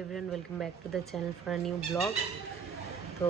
Everyone welcome back to the channel for new blog তো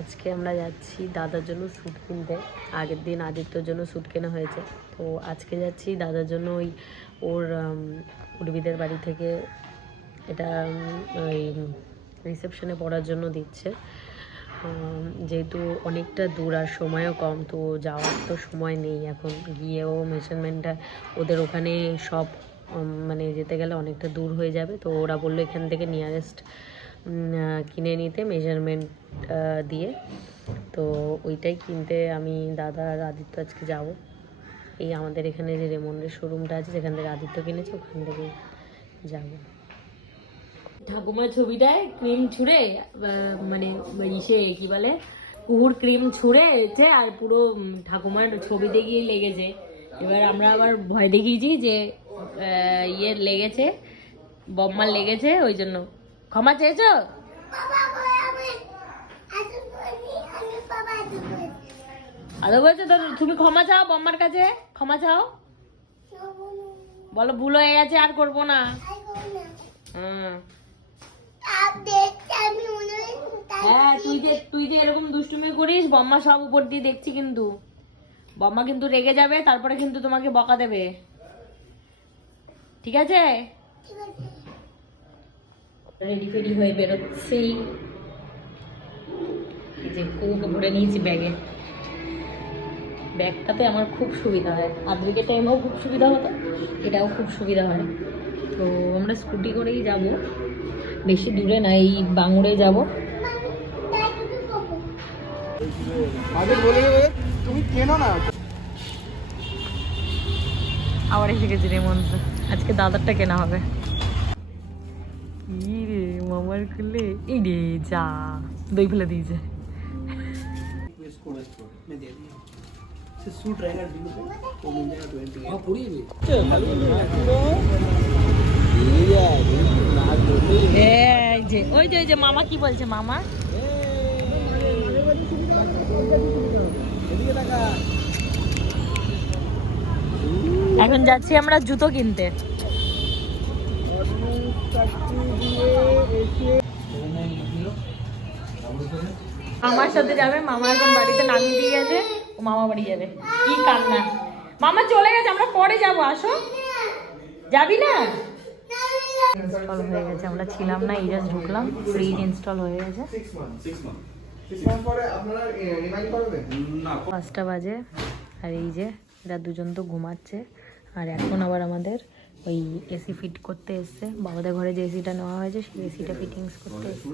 আজকে আমরা যাচ্ছি দাদার জন্য স্যুট কিনতে। আগের দিন আদিত্যর জন্য স্যুট কেনা হয়েছে। তো, আজকে যাচ্ছি দাদার জন্য ওই ওর উর্বিদের বাড়ি থেকে এটা ওই রিসেপশনে পড়ার জন্য দিচ্ছে। যেহেতু অনেকটা দূর আর সময়ও কম, তো যাওয়ার তো সময় নেই এখন। গিয়েও মেজারমেন্টটা ওদের ওখানে সব মানে যেতে গেলে অনেকটা দূর হয়ে যাবে। তো ওরা বলল এখান থেকে নিয়ারেস্ট কিনে নিতে মেজারমেন্ট দিয়ে। তো ওইটাই কিনতে আমি দাদা আর আদিত্য আজকে যাব। এই আমাদের এখানে যে রেমন্ডের শোরুমটা আছে, যেখান থেকে আদিত্য কিনেছে, ওখান থেকে যাব। ঠাকুমার ছবিটায় ক্রিম ছুঁড়ে মানে ইসে, কি বলে, কুহুর ক্রিম ছুঁড়েছে আর পুরো ঠাকুমার ছবিতে গিয়ে লেগেছে। এবার আমরা আবার ভয় দেখিয়েছি যে ইয়ে লেগেছে বম্মার লেগেছে ওই জন্য। ক্ষমা চেয়েছো? আদৌ বলছো তো তুমি ক্ষমা চাও বম্মার কাছে? ক্ষমা চাও? বলো ভুল হয়ে গেছে আর করব না। হ্যাঁ তুই যে তুই যে এরকম দুষ্টুমি করিস বম্মা সব উপর দিয়ে দেখছি কিন্তু। বম্মা কিন্তু রেগে যাবে তারপরে কিন্তু তোমাকে বকা দেবে। ঠিক আছে? রেডি ফেডি হয়ে বেরোচ্ছেই এই যে কুকুকে ভরে নিয়েছি ব্যাগে ব্যাগটাতে আমার খুব সুবিধা হয়। আদ্রিকের টাইমেও খুব সুবিধা হতো এটাও খুব সুবিধা হয়। তো আমরা স্কুটি করেই যাব। বেশি দূরে না এই বাঙুরে যাব। আগে বলে দেবে তুমি কেনো না আবার এসে গেছি রেমন্ত্র আজকে দাদারটা কেনা হবে রে মামার খুলে এই রে যা দই ফেলে দিয়েছে ওই যে ওই যে মামা কি বলছে মামা এদিকে এখন যাচ্ছি আমরা জুতো কিনতে। মামার সাথে যাবে মামা এখন বাড়িতে নামিয়ে দিয়ে গেছে ও মামা বাড়ি যাবে। কি কান্না। মামা চলে গেছে আমরা পরে যাব আসো। যাবি না? ইনস্টল হয়ে গেছে আমরা ছিলাম না এই জাস্ট ঢুকলাম ফ্রিজ ইনস্টল হয়ে গেছে। পাঁচটা বাজে আর এই যে এরা দুজন তো ঘুমাচ্ছে। আর এখন আবার আমাদের ওই এসি ফিট করতে এসছে। বাবাদের ঘরে যে এসিটা নেওয়া হয়েছে, সেই এসিটা ফিটিংস করতে এসছে।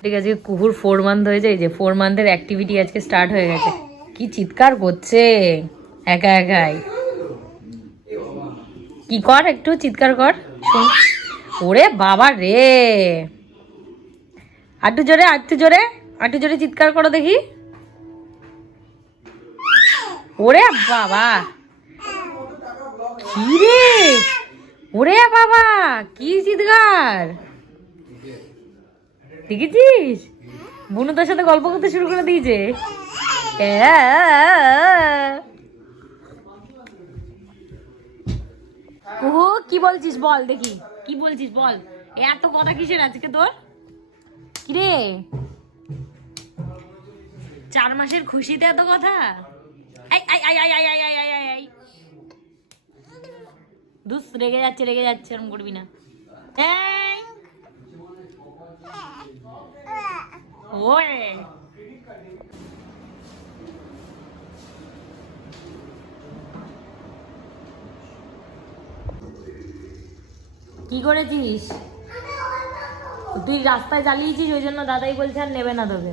ঠিক আছে কুকুর ফোর মান্থ হয়েছে, এই যে ফোর মান্থের অ্যাক্টিভিটি আজকে স্টার্ট হয়ে গেছে। কি চিৎকার করছে? একা একাই। কি কর একটু, চিৎকার কর ওরে বাবা রে! আটটু জোরে আটটু জোরে আটটু জোরে চিৎকার করো দেখি। ওরে বাবা। কি রে ওরে বাবা, কি চিৎকার দেখেছিস? বুনু তোর সাথে গল্প করতে শুরু করে দিয়েছে! কুহু কি বলছিস বল দেখি। কি বলছিস বল? এত কথা কিসের আজকে তোর? কিরে? চার মাসের খুশিতে এত কথা? আই আই আই আই আই আই আই আই দুস রেগে যাচ্ছে রেগে যাচ্ছে এরকম করবি না এই ওরে কি করেছিস? তুই রাস্তায় চালিয়েছিস, ওই জন্য দাদাই বলছে আর নেবে না তোকে।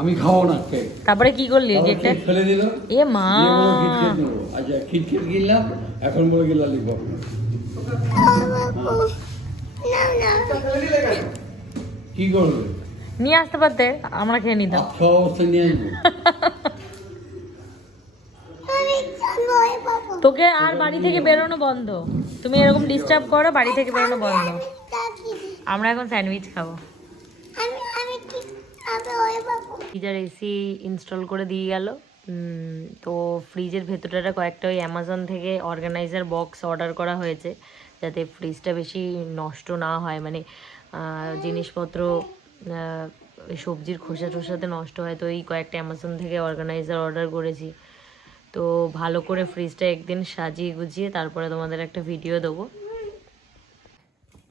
আমি খাব না কেক তারপরে কি করলি কেকটা ফেলে দিল এ মা। আচ্ছা কিনলাম এখন বলে গেল ললিপপ কি করবে নিয়ে আসতে পারতে আমরা খেয়ে নিতাম। অবস্থা নিয়ে আসব। তোকে আর বাড়ি থেকে বেরোনো বন্ধ। তুমি এরকম ডিস্টার্ব করো বাড়ি থেকে বেরোনো বন্ধ। আমরা এখন স্যান্ডউইচ খাব। ফ্রিজার এসি ইনস্টল করে দিয়ে গেল। তো ফ্রিজের ভেতরটা কয়েকটা ওই অ্যামাজন থেকে অর্গানাইজার বক্স অর্ডার করা হয়েছে, যাতে ফ্রিজটা বেশি নষ্ট না হয়। মানে জিনিসপত্র সবজির খোসা টোসাতে নষ্ট হয়, তো এই কয়েকটা অ্যামাজন থেকে অর্গানাইজার অর্ডার করেছি। তো ভালো করে ফ্রিজটা একদিন সাজিয়ে গুজিয়ে তারপরে তোমাদের একটা ভিডিও দেবো।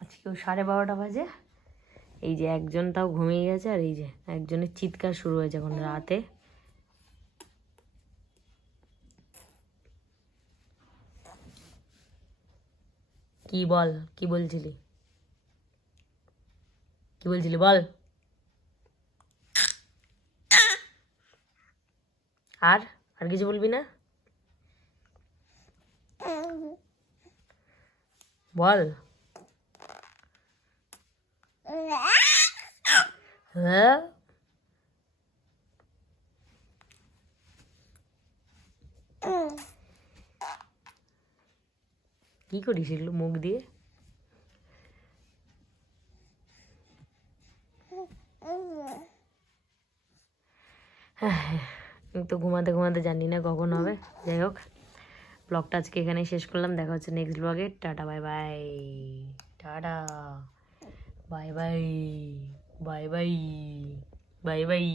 আজকেও সাড়ে বারোটা বাজে। এই যে একজন তাও ঘুমিয়ে গেছে আর এই যে একজনের চিৎকার শুরু হয়েছে এখন রাতে। কি বল? কি বলছিলি? কি বলছিলি বল? আর? আর কিছু বলবি না? বল হ্যাঁ কি করিস এগুলো মুখ দিয়ে? তো ঘুমাতে ঘুমাতে জানি না কখন হবে। যাই হোক ব্লগটা আজকে এখানেই শেষ করলাম। দেখা হচ্ছে নেক্সট ব্লগে tata bye bye tata bye bye bye bye bye bye